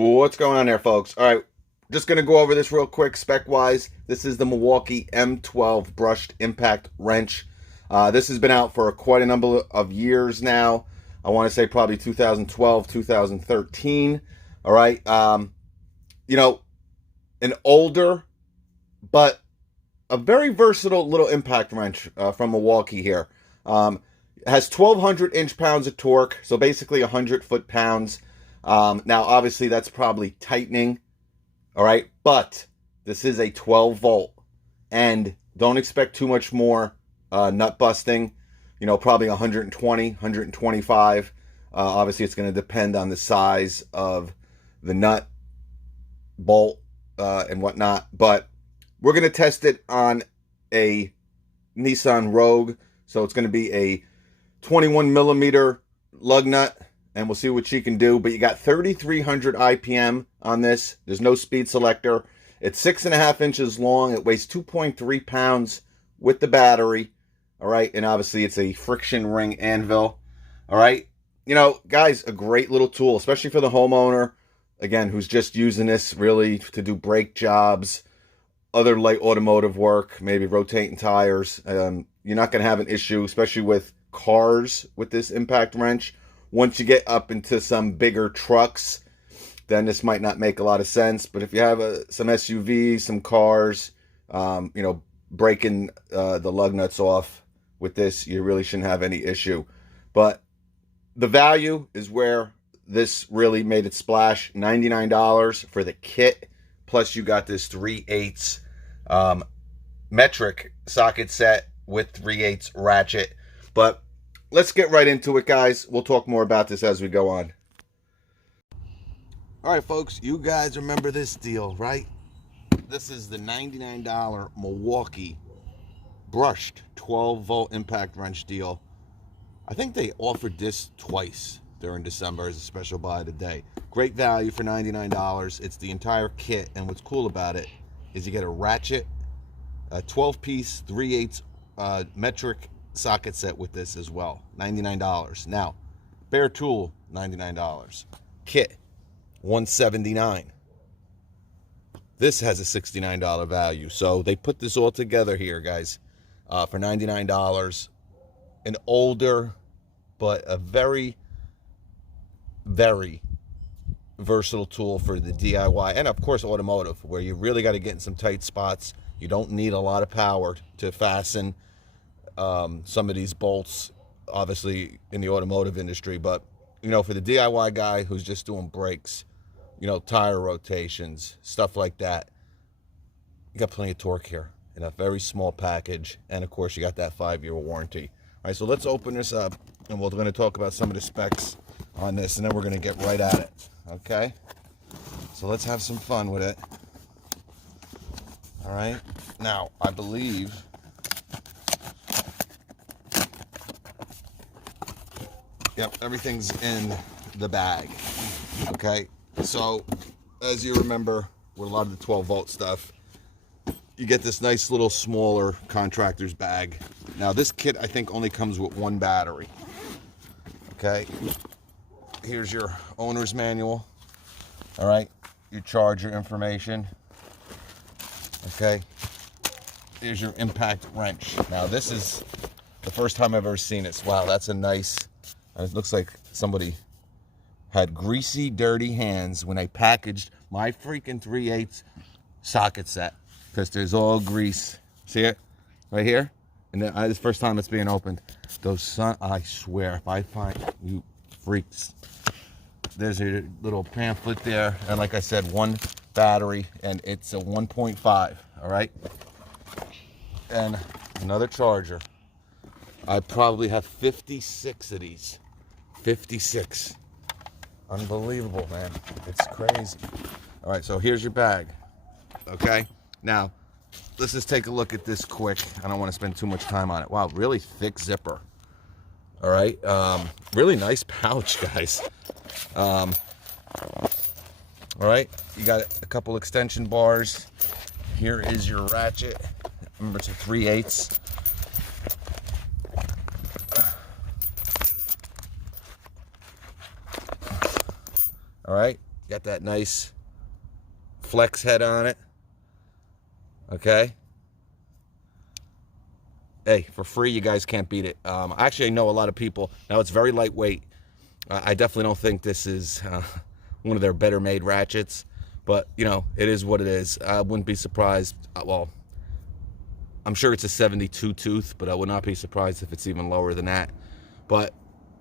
What's going on there, folks? All right, just going to go over this real quick spec-wise. This is the Milwaukee M12 brushed impact wrench. This has been out for quite a number of years now. I want to say probably 2012, 2013. All right. You know, an older but a very versatile little impact wrench from Milwaukee here. It has 1,200 inch-pounds of torque, so basically 100 foot-pounds. Now, obviously, that's probably tightening, all right? But this is a 12-volt, and don't expect too much more nut busting. You know, probably 120, 125. Obviously, it's going to depend on the size of the nut, bolt, and whatnot. But we're going to test it on a Nissan Rogue. So it's going to be a 21 millimeter lug nut, and we'll see what she can do. But you got 3,300 IPM on this. There's no speed selector. It's 6.5 inches long. It weighs 2.3 pounds with the battery. All right. And obviously it's a friction ring anvil. All right. You know, guys, a great little tool, especially for the homeowner, again, who's just using this really to do brake jobs, other light automotive work, maybe rotating tires. You're not going to have an issue, especially with cars with this impact wrench. Once you get up into some bigger trucks, then this might not make a lot of sense. But if you have some SUVs, some cars, you know, breaking the lug nuts off with this, you really shouldn't have any issue. But the value is where this really made it splash. $99 for the kit, plus you got this 3/8 metric socket set with 3/8 ratchet. But let's get right into it, guys. We'll talk more about this as we go on. All right, folks, you guys remember this deal, right? This is the $99 Milwaukee brushed 12-volt impact wrench deal. I think they offered this twice during December as a special buy of the day. Great value for $99. It's the entire kit, and what's cool about it is you get a ratchet, a 12-piece 3/8 metric socket set with this as well. $99. Now, bare tool, $99. Kit, $179. This has a $69 value. So they put this all together here, guys, for $99. An older, but a very, very versatile tool for the DIY and, of course, automotive, where you really got to get in some tight spots. You don't need a lot of power to fasten some of these bolts, obviously, in the automotive industry. But, you know, for the DIY guy who's just doing brakes, you know, tire rotations, stuff like that, you got plenty of torque here in a very small package. And, of course, you got that 5-year warranty. All right, so let's open this up, and we're going to talk about some of the specs on this, and then we're going to get right at it, okay? So let's have some fun with it. All right, now, I believe yep, everything's in the bag, okay? So, as you remember, with a lot of the 12-volt stuff, you get this nice little smaller contractor's bag. Now, this kit, I think, only comes with one battery, okay? Here's your owner's manual, all right? Your charger information, okay? Here's your impact wrench. Now, this is the first time I've ever seen it. Wow, that's a nice, it looks like somebody had greasy, dirty hands when they packaged my freaking 3/8 socket set, because there's all grease. See it right here? And then this first time it's being opened. Those I swear, if I find you freaks, there's a little pamphlet there, and like I said, one battery, and it's a 1.5. All right, and another charger. I probably have 56 of these. 56. Unbelievable, man. It's crazy. All right, so here's your bag. Okay, now let's just take a look at this quick. I don't want to spend too much time on it. Wow, really thick zipper. All right, really nice pouch, guys. All right, you got a couple extension bars. Here is your ratchet. Remember, it's a 3/8. All right, Got that nice flex head on it. Okay. Hey, for free, you guys can't beat it. Actually, I know a lot of people. Now, it's very lightweight. I definitely don't think this is one of their better made ratchets. But, you know, it is what it is. I wouldn't be surprised. Well, I'm sure it's a 72 tooth, but I would not be surprised if it's even lower than that. But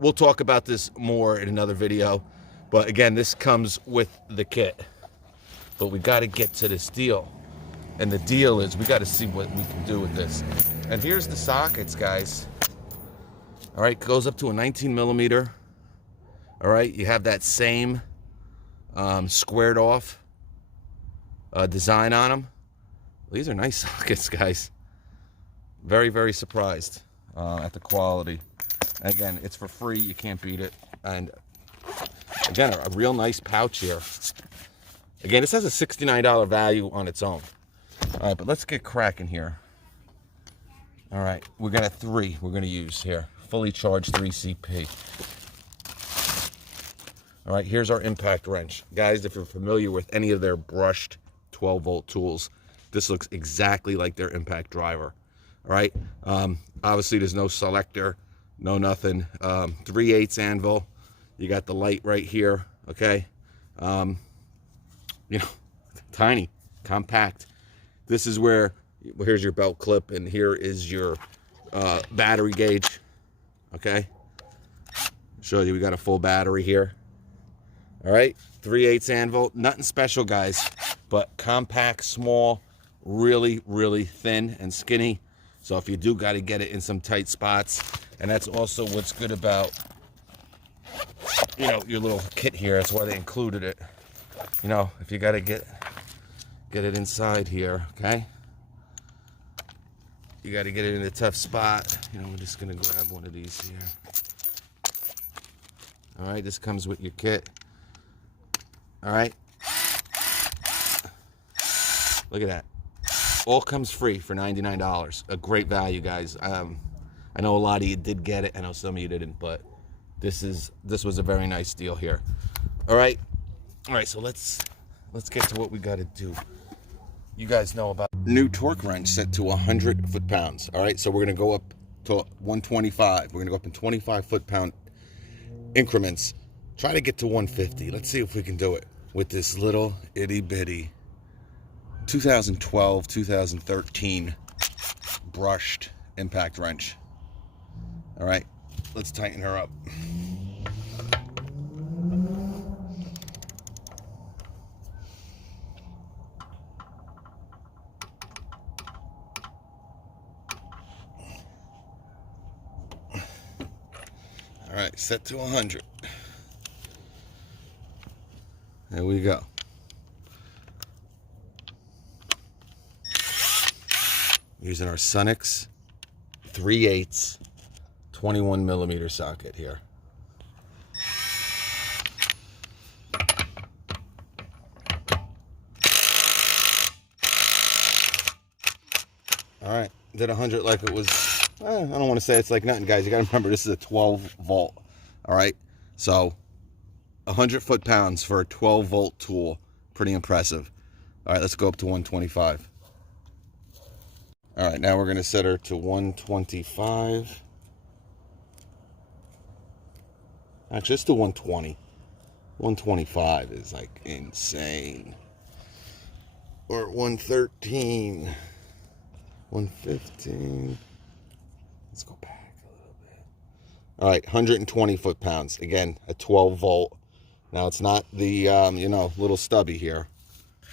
we'll talk about this more in another video. But again, this comes with the kit. But we got to get to this deal. And the deal is we got to see what we can do with this. And here's the sockets, guys. All right, goes up to a 19 millimeter. All right, you have that same squared off design on them. These are nice sockets, guys. Very, very surprised at the quality. Again, it's for free. You can't beat it. And again, a real nice pouch here. Again, this has a $69 value on its own. All right, but let's get cracking here. All right, we got a 3 we're going to use here. Fully charged 3 CP. All right, here's our impact wrench. Guys, if you're familiar with any of their brushed 12-volt tools, this looks exactly like their impact driver. All right, obviously there's no selector, no nothing. 3/8 anvil. You got the light right here, okay? You know, tiny, compact. This is where, well, here's your belt clip, and here is your battery gauge, okay? Show you we got a full battery here. All right, 3/8 anvil, nothing special, guys, but compact, small, really, really thin and skinny. So if you do got to get it in some tight spots, and that's also what's good about, you know, your little kit here. That's why they included it. You know, if you got to get it inside here, okay? You got to get it in a tough spot. You know, we're just gonna grab one of these here. All right, this comes with your kit. All right, look at that. All comes free for $99. A great value, guys. I know a lot of you did get it. I know some of you didn't, but this was a very nice deal here. All right, so let's get to what we got to do. You guys know about new torque wrench set to 100 foot-pounds. All right, so we're gonna go up to 125. We're gonna go up in 25 foot-pound increments. Try to get to 150. Let's see if we can do it with this little itty-bitty 2012, 2013 brushed impact wrench. All right, let's tighten her up. All right, set to 100. There we go. Using our Sunix 3/8 21 millimeter socket here. All right, did 100 like it was. I don't want to say it's like nothing, guys. You got to remember this is a 12 volt. All right, so 100 foot-pounds for a 12 volt tool, pretty impressive. All right, let's go up to 125. All right, now we're going to set her to 125. Actually, let's do 120. 125 is like insane. Or 113. 115. Let's go back a little bit. All right, 120 foot-pounds. Again, a 12 volt. Now, it's not the, you know, little stubby here.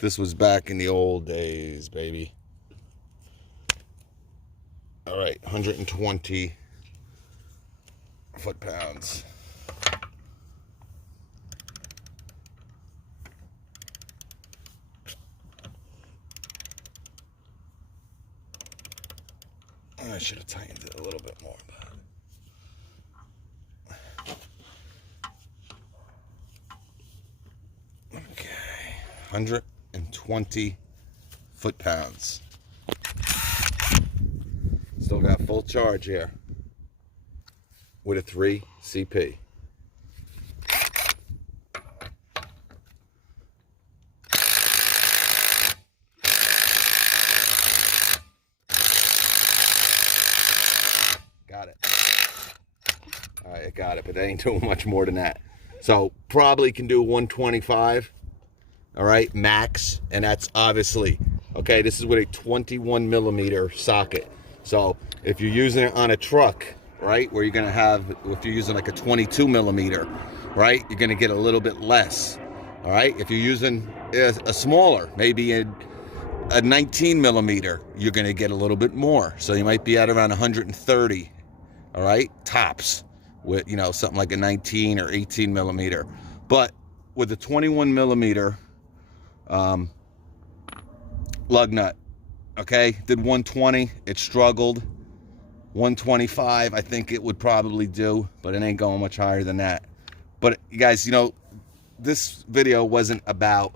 This was back in the old days, baby. All right, 120 foot-pounds. I should have tightened it a little bit more, but okay, 120 foot-pounds. Still got full charge here with a 3 CP. I got it, but that ain't doing much more than that. So probably can do 125, all right, max, and that's obviously, okay, this is with a 21 millimeter socket. So if you're using it on a truck, right, where you're gonna have, if you're using like a 22 millimeter, right, you're gonna get a little bit less, all right? If you're using a smaller, maybe a 19 millimeter, you're gonna get a little bit more. So you might be at around 130, all right, tops, with, you know, something like a 19 or 18 millimeter. But with the 21 millimeter lug nut, okay, did 120, it struggled. 125 I think it would probably do, but it ain't going much higher than that. But you guys, you know, this video wasn't about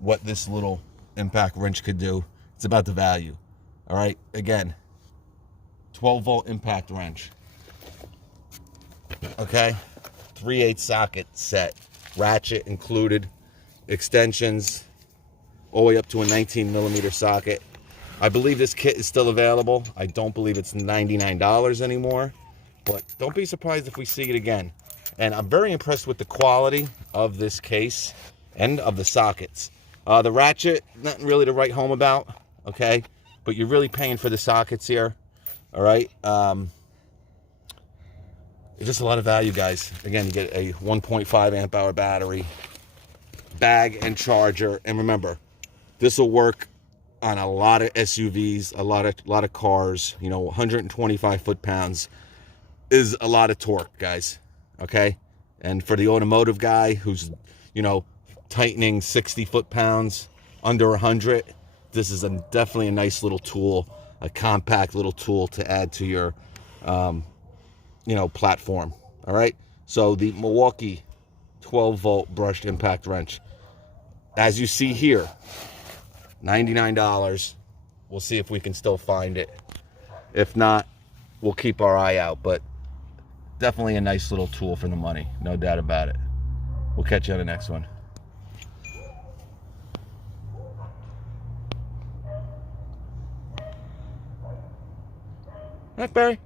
what this little impact wrench could do. It's about the value. All right, again, 12 volt impact wrench, okay, 3/8 socket set, ratchet included, extensions all the way up to a 19 millimeter socket. I believe this kit is still available. I don't believe it's $99 anymore, but don't be surprised if we see it again. And I'm very impressed with the quality of this case and of the sockets. The ratchet, nothing really to write home about, okay? But you're really paying for the sockets here, all right? It's just a lot of value, guys. Again, you get a 1.5 amp hour battery, bag and charger, and remember, this will work on a lot of SUVs, a lot of cars. You know, 125 foot-pounds is a lot of torque, guys, okay? And for the automotive guy who's, you know, tightening 60 foot-pounds under 100, this is definitely a nice little tool, a compact little tool to add to your, you know, platform, all right? So the Milwaukee 12-volt brushed impact wrench, as you see here, $99. We'll see if we can still find it. If not, we'll keep our eye out, but definitely a nice little tool for the money, no doubt about it. We'll catch you on the next one. All right, Barry.